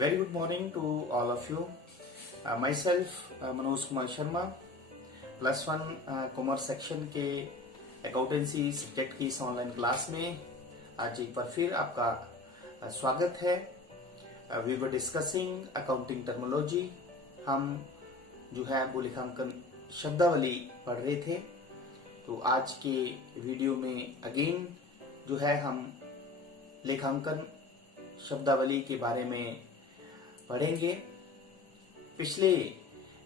Very good morning to all of you. Myself Manoj Kumar Sharma +1 commerce section के accountancy subject की इस online class में आज एक बार फिर आपका स्वागत है। We were discussing accounting terminology. हम जो है वो लेखांकन शब्दावली पढ़ रहे थे। तो आज के वीडियो में अगेन जो है हम लेखांकन शब्दावली के बारे में पढ़ेंगे। पिछले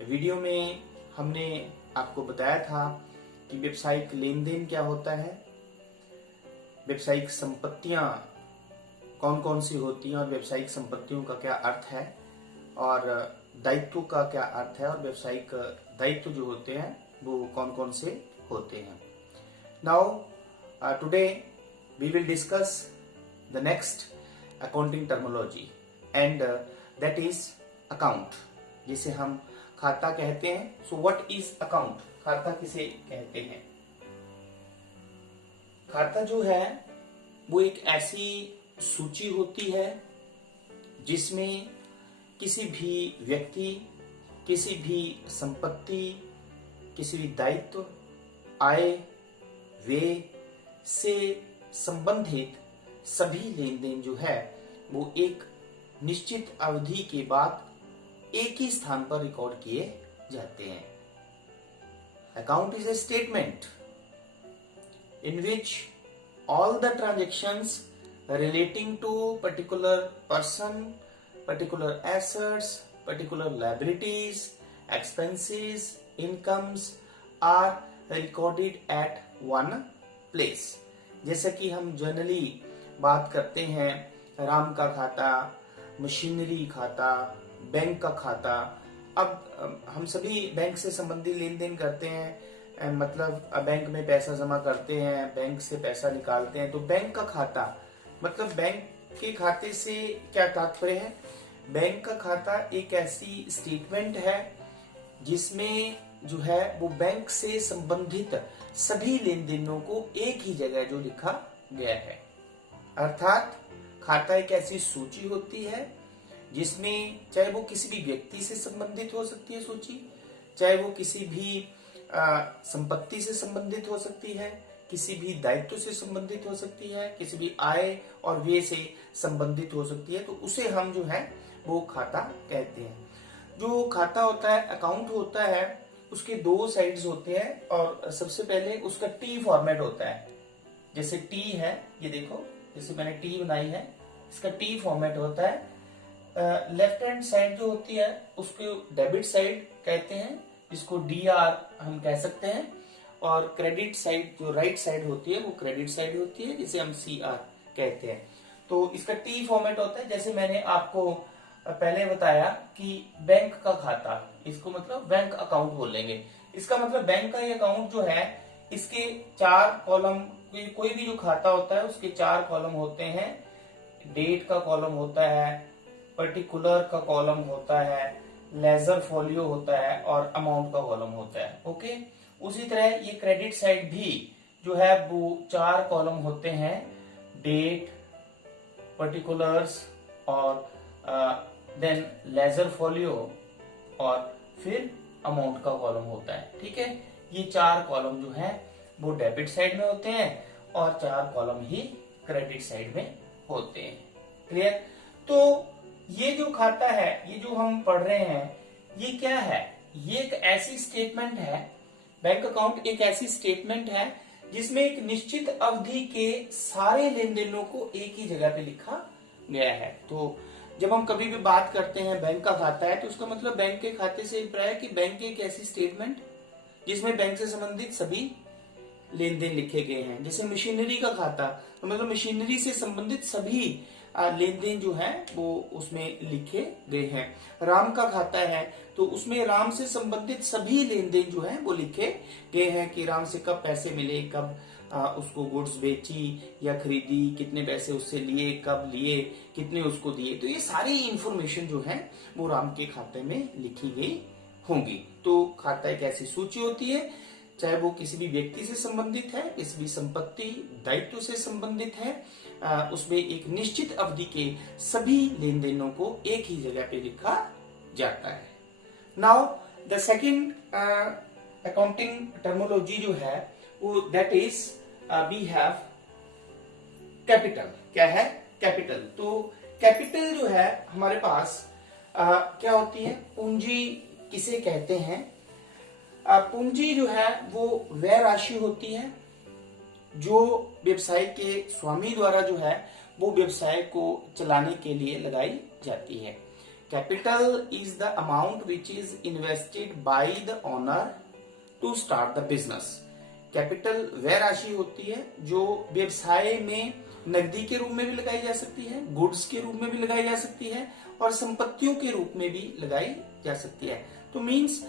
वीडियो में हमने आपको बताया था कि व्यावसायिक लेन देन क्या होता है, व्यावसायिक संपत्तियां कौन कौन सी होती हैं और व्यावसायिक संपत्तियों का क्या अर्थ है और दायित्व का क्या अर्थ है और व्यावसायिक दायित्व जो होते हैं वो कौन कौन से होते हैं। Now today we will discuss the next accounting terminology and that is account, जिसे हम खाता कहते हैं। So what is account? खाता किसे कहते हैं? खाता जो है वो एक ऐसी सूची होती है जिसमें किसी भी व्यक्ति, किसी भी संपत्ति, किसी भी दायित्व, आय, व्यय से संबंधित सभी लेन देन जो है वो एक निश्चित अवधि के बाद एक ही स्थान पर रिकॉर्ड किए जाते हैं। Account is a statement in which all the transactions relating to particular person, particular assets, particular liabilities, expenses, incomes are recorded at one place। जैसे कि हम जनरली बात करते हैं राम का खाता, मशीनरी खाता, बैंक का खाता। अब हम सभी बैंक से संबंधित लेन देन करते हैं, मतलब बैंक में पैसा जमा करते हैं, बैंक से पैसा निकालते हैं। तो बैंक का खाता मतलब बैंक के खाते से क्या तात्पर्य है? बैंक का खाता एक ऐसी स्टेटमेंट है जिसमें जो है वो बैंक से संबंधित सभी लेन देनों को एक ही जगह जो लिखा गया है। अर्थात खाता एक ऐसी सूची होती है जिसमें चाहे वो किसी भी व्यक्ति से संबंधित हो सकती है सूची, चाहे वो किसी भी संपत्ति से संबंधित हो सकती है, किसी भी दायित्व से संबंधित हो सकती है, किसी भी आय और व्यय से संबंधित हो सकती है। तो उसे हम जो है वो खाता कहते हैं। जो खाता होता है, अकाउंट होता है, उसके दो साइड्स होते हैं और सबसे पहले उसका टी फॉर्मेट होता है। जैसे टी है, ये देखो, जैसे मैंने टी बनाई है, इसका टी फॉर्मेट होता है। लेफ्ट हैंड साइड जो होती है उसको डेबिट साइड कहते हैं, जिसको डीआर हम कह सकते हैं, और क्रेडिट साइड जो राइट साइड होती है वो क्रेडिट साइड होती है, जिसे हम सीआर कहते हैं। तो इसका टी फॉर्मेट होता है। जैसे मैंने आपको पहले बताया कि बैंक का खाता, इसको मतलब बैंक अकाउंट बोलेंगे। इसका मतलब बैंक का ये अकाउंट जो है इसके 4 कॉलम, कोई भी जो खाता होता है उसके 4 कॉलम होते हैं। डेट का कॉलम होता है, पर्टिकुलर का कॉलम होता है, लेजर फोलियो होता है और अमाउंट का कॉलम होता है। ओके, उसी तरह ये क्रेडिट साइड भी जो है वो 4 कॉलम होते हैं, डेट, पर्टिकुलर्स और देन लेजर फोलियो और फिर अमाउंट का कॉलम होता है। ठीक है, ये 4 कॉलम जो है वो डेबिट साइड में होते हैं और 4 कॉलम ही क्रेडिट साइड में होते हैं। क्लियर? तो ये जो खाता है, ये जो हम पढ़ रहे हैं, ये क्या है? ये एक ऐसी स्टेटमेंट है, बैंक अकाउंट एक ऐसी स्टेटमेंट है जिसमें एक निश्चित अवधि के सारे लेन देनों को एक ही जगह पे लिखा गया है। तो जब हम कभी भी बात करते हैं बैंक का खाता है, तो उसका मतलब बैंक के खाते से अभिप्राय है कि बैंक एक ऐसी स्टेटमेंट जिसमें बैंक से संबंधित सभी लेन देन लिखे गए हैं। जैसे मशीनरी का खाता, तो मतलब मशीनरी से संबंधित सभी लेन देन जो है वो उसमें लिखे गए हैं। राम का खाता है तो उसमें राम से संबंधित सभी लेन देन जो है वो लिखे गए हैं कि राम से कब पैसे मिले, कब उसको गुड्स बेची या खरीदी, कितने पैसे उससे लिए, कब लिए, कितने उसको दिए। तो ये सारी इंफॉर्मेशन जो है वो राम के खाते में लिखी गई होंगी। तो खाता एक ऐसी सूची होती है चाहे वो किसी भी व्यक्ति से संबंधित है, किसी भी संपत्ति दायित्व से संबंधित है, उसमें एक निश्चित अवधि के सभी लेन देनों को एक ही जगह पे लिखा जाता है। Now the second accounting terminology जो है वो that is we have capital. क्या है? कैपिटल। तो कैपिटल जो है हमारे पास क्या होती है? पूंजी किसे कहते हैं? पूंजी जो है वो वह राशि होती है जो व्यवसाय के स्वामी द्वारा जो है वो व्यवसाय को चलाने के लिए लगाई जाती है। Capital is the amount which is invested by the owner to start the business. Capital वह राशि होती है जो व्यवसाय में नकदी के रूप में भी लगाई जा सकती है, गुड्स के रूप में भी लगाई जा सकती है और संपत्तियों के रूप में भी लगाई जा सकती है। तो मीन्स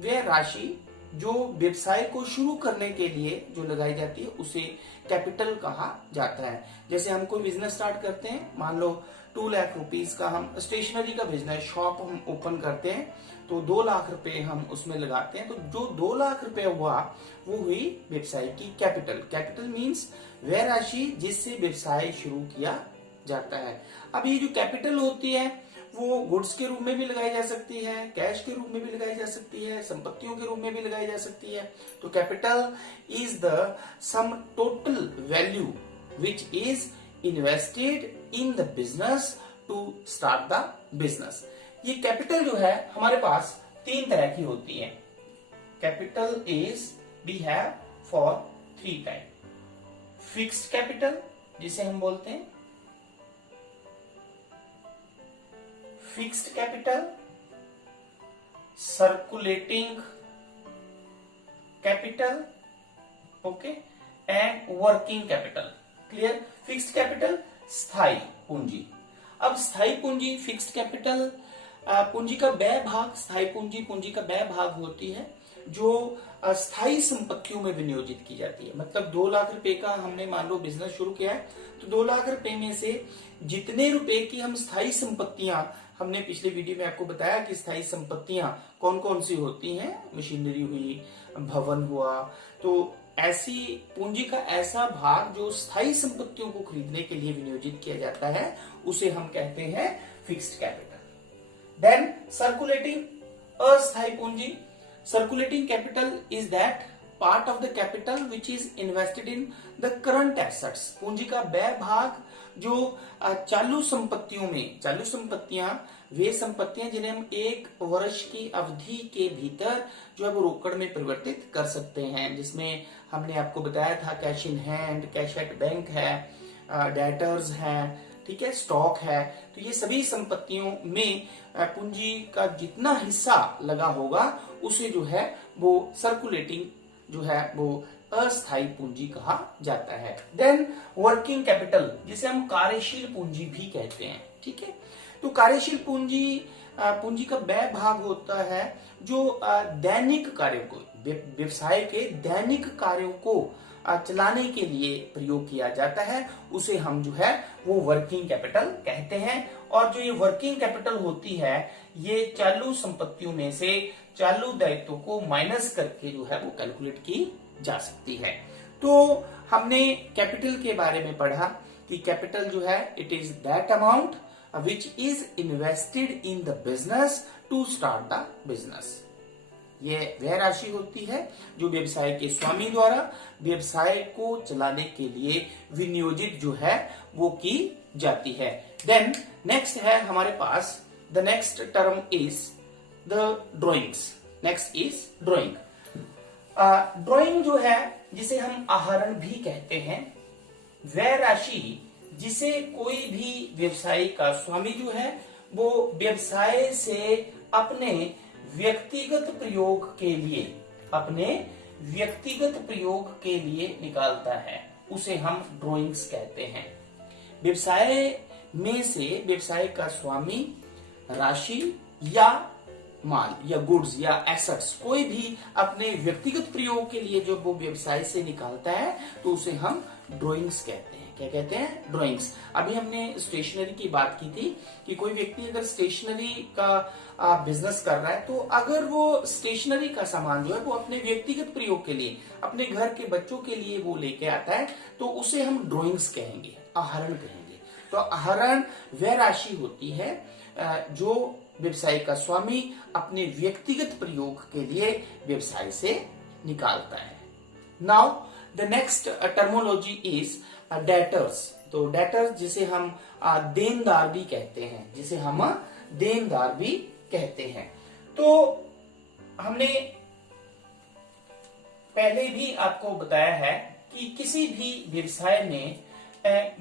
वे राशि जो व्यवसाय को शुरू करने के लिए जो लगाई जाती है उसे कैपिटल कहा जाता है। जैसे हम कोई बिजनेस स्टार्ट करते हैं, मान लो 2 लाख रुपीस का हम स्टेशनरी का बिजनेस शॉप हम ओपन करते हैं, तो 2 लाख रुपए हम उसमें लगाते हैं। तो जो 2 लाख रुपए हुआ वो हुई व्यवसाय की कैपिटल। कैपिटल मीन्स वह राशि जिससे व्यवसाय शुरू किया जाता है। अब ये जो कैपिटल होती है वो गुड्स के रूप में भी लगाई जा सकती है, कैश के रूप में भी लगाई जा सकती है, संपत्तियों के रूप में भी लगाई जा सकती है। तो capital is the sum total value which is invested in the business to start the business. ये कैपिटल जो है हमारे पास 3 तरह की होती है। Capital is we have for 3 type. Fixed capital जिसे हम बोलते हैं fixed capital, circulating capital, okay, and working capital. Clear? Fixed capital स्थायी पूंजी। अब स्थायी पूंजी, फिक्स्ड कैपिटल पूंजी का वह भाग, स्थायी पूंजी पूंजी का वह भाग होती है जो स्थायी संपत्तियों में विनियोजित की जाती है। मतलब 2 लाख रुपए का हमने मान लो बिजनेस शुरू किया है, तो 2 लाख रुपए में से जितने रुपए की हम स्थायी संपत्तियां, हमने पिछले वीडियो में आपको बताया कि स्थायी संपत्तियां कौन कौन सी होती हैं, मशीनरी हुई, भवन हुआ, तो ऐसी पूंजी का ऐसा भाग जो स्थायी संपत्तियों को खरीदने के लिए विनियोजित किया जाता है उसे हम कहते हैं फिक्स्ड कैपिटल। देन सर्कुलेटिंग, अस्थायी पूंजी। Circulating capital is that part of the capital which is invested in the current assets. पूंजी का वह भाग जो चालू संपत्तियों में, चालू संपत्तियां वे संपत्तियां जिन्हें हम 1 वर्ष की अवधि के भीतर जो है वो रोकड़ में परिवर्तित कर सकते हैं, जिसमें हमने आपको बताया था cash in hand, cash at bank है, डेटर्स है, ठीक है, स्टॉक है। तो ये सभी संपत्तियों में पूंजी का जितना हिस्सा लगा होगा उसे जो है वो सर्कुलेटिंग जो है वो अस्थायी पूंजी कहा जाता है। देन वर्किंग कैपिटल जिसे हम कार्यशील पूंजी भी कहते हैं, ठीक है। तो कार्यशील पूंजी पूंजी का वह भाग होता है जो दैनिक कार्यों को, व्यवसाय के दैनिक कार्यों को चलाने के लिए प्रयोग किया जाता है, उसे हम जो है वो वर्किंग कैपिटल कहते हैं। और जो ये वर्किंग कैपिटल होती है ये चालू संपत्तियों में से चालू दायित्वों को माइनस करके जो है वो कैलकुलेट की जा सकती है। तो हमने कैपिटल के बारे में पढ़ा कि कैपिटल जो है it is that amount which is invested in the business to start the business. ये वह राशि होती है जो व्यवसाय के स्वामी द्वारा व्यवसाय को चलाने के लिए विनियोजित जो है वो की जाती है। देन नेक्स्ट है हमारे पास, the next term is the drawings. Next is drawing. Drawing जो है जिसे हम आहरण भी कहते हैं, वह राशि जिसे कोई भी व्यवसायी का स्वामी जो है वो व्यवसाय से अपने व्यक्तिगत प्रयोग के लिए, अपने व्यक्तिगत प्रयोग के लिए निकालता है, उसे हम ड्राइंग्स कहते हैं। व्यवसाय में से व्यवसाय का स्वामी राशि या माल या गुड्स या एसेट्स कोई भी अपने व्यक्तिगत प्रयोग के लिए जो वो व्यवसाय से निकालता है तो उसे हम ड्राइंग्स कहते हैं। क्या कहते हैं, ड्राइंग्स। अभी हमने स्टेशनरी की बात की थी कि कोई व्यक्ति अगर स्टेशनरी का बिजनेस कर रहा है तो अगर वो स्टेशनरी का सामान जो है वो अपने व्यक्तिगत प्रयोग के लिए, अपने घर के बच्चों के लिए वो लेके आता है तो उसे हम ड्राइंग्स कहेंगे, आहरण कहेंगे। तो आहरण वह राशि होती है जो व्यवसाय का स्वामी अपने व्यक्तिगत प्रयोग के लिए व्यवसाय से निकालता है। Now the next terminology is debtors. तो डेटर्स जिसे हम देनदार भी कहते हैं, जिसे हम देनदार भी कहते हैं। तो हमने पहले भी आपको बताया है कि किसी भी व्यवसाय में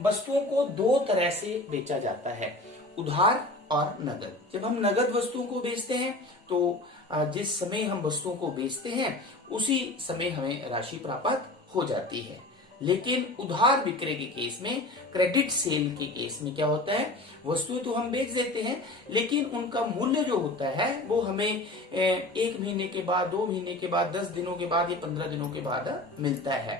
वस्तुओं को दो तरह से बेचा जाता है, उधार और नगद। जब हम नगद वस्तुओं को बेचते हैं तो जिस समय हम वस्तुओं को बेचते हैं उसी समय हमें राशि प्राप्त हो जाती है। लेकिन उधार विक्रय के केस में, क्रेडिट सेल के केस में क्या होता है, वस्तुएं तो हम बेच देते हैं लेकिन उनका मूल्य जो होता है वो हमें 1 महीने के बाद, 2 महीने के बाद, 10 दिनों के बाद या 15 दिनों के बाद मिलता है।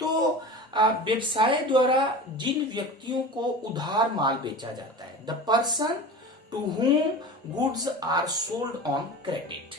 तो व्यवसाय द्वारा जिन व्यक्तियों को उधार माल बेचा जाता है, the person to whom goods are sold on credit.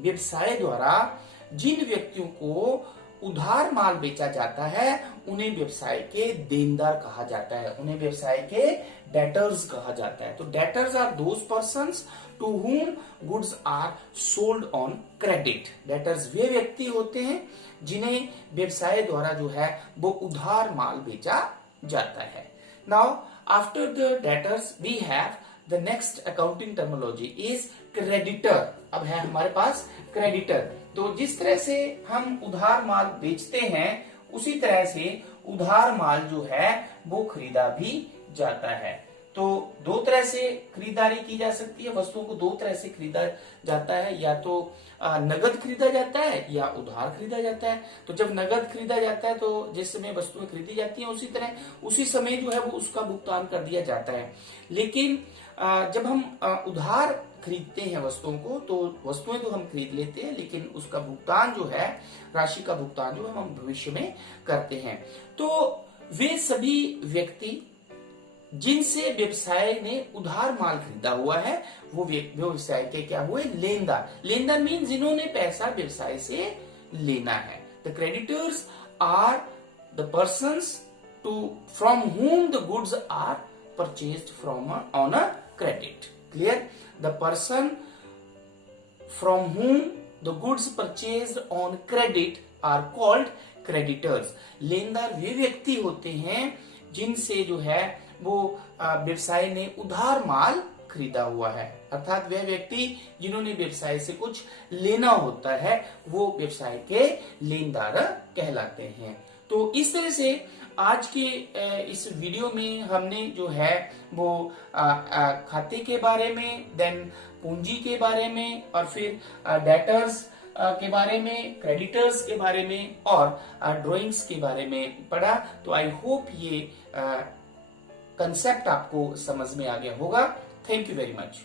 व्यवसाय द्वारा जिन व्यक्तियों को उधार माल बेचा जाता है उन्हें व्यवसाय के देनदार कहा जाता है, उन्हें व्यवसाय के डेटर्स कहा जाता है। तो debtors are those persons to whom goods are sold on credit. Debtors वे व्यक्ति होते हैं जिन्हें व्यवसाय द्वारा जो है वो उधार माल बेचा जाता है। Now after the debtors we have the next accounting terminology is creditor. अब है हमारे पास क्रेडिटर। तो जिस तरह से हम उधार माल बेचते हैं उसी तरह से उधार माल जो है वो खरीदा भी जाता है। तो दो तरह से खरीदारी की जा सकती है, वस्तुओं को दो तरह से खरीदा जाता है, या तो नगद खरीदा जाता है या उधार खरीदा जाता है। तो जब नगद खरीदा जाता है तो जिस समय वस्तुएं खरीदी जाती हैं उसी समय जो है वो उसका भुगतान कर दिया जाता है। लेकिन जब हम उधार खरीदते हैं वस्तुओं को तो वस्तुएं तो हम खरीद लेते हैं लेकिन उसका भुगतान जो है, राशि का भुगतान जो हम भविष्य में करते हैं। तो वे सभी व्यक्ति जिनसे व्यवसाय ने उधार माल खरीदा हुआ है वो व्यवसाय के क्या हुए, लेनदार। लेनदार मीन जिन्होंने पैसा व्यवसाय से लेना है। The creditors are the persons from whom the goods are purchased from on a credit. Clear? The person from whom the goods purchased on credit are called creditors. लेनदार वे व्यक्ति होते हैं जिनसे जो है वो व्यवसाय ने उधार माल खरीदा हुआ है, अर्थात वह व्यक्ति जिन्होंने व्यवसाय से कुछ लेना होता है वो व्यवसाय के लेनदार कहलाते हैं। तो इस तरह से आज के इस वीडियो में हमने जो है वो खाते के बारे में, देन पूंजी के बारे में, और फिर डेटर्स के बारे में, क्रेडिटर्स के बारे में और ड्राइंग्स के बारे में पढ़ा। तो आई होप ये कंसेप्ट आपको समझ में आ गया होगा। Thank you very much.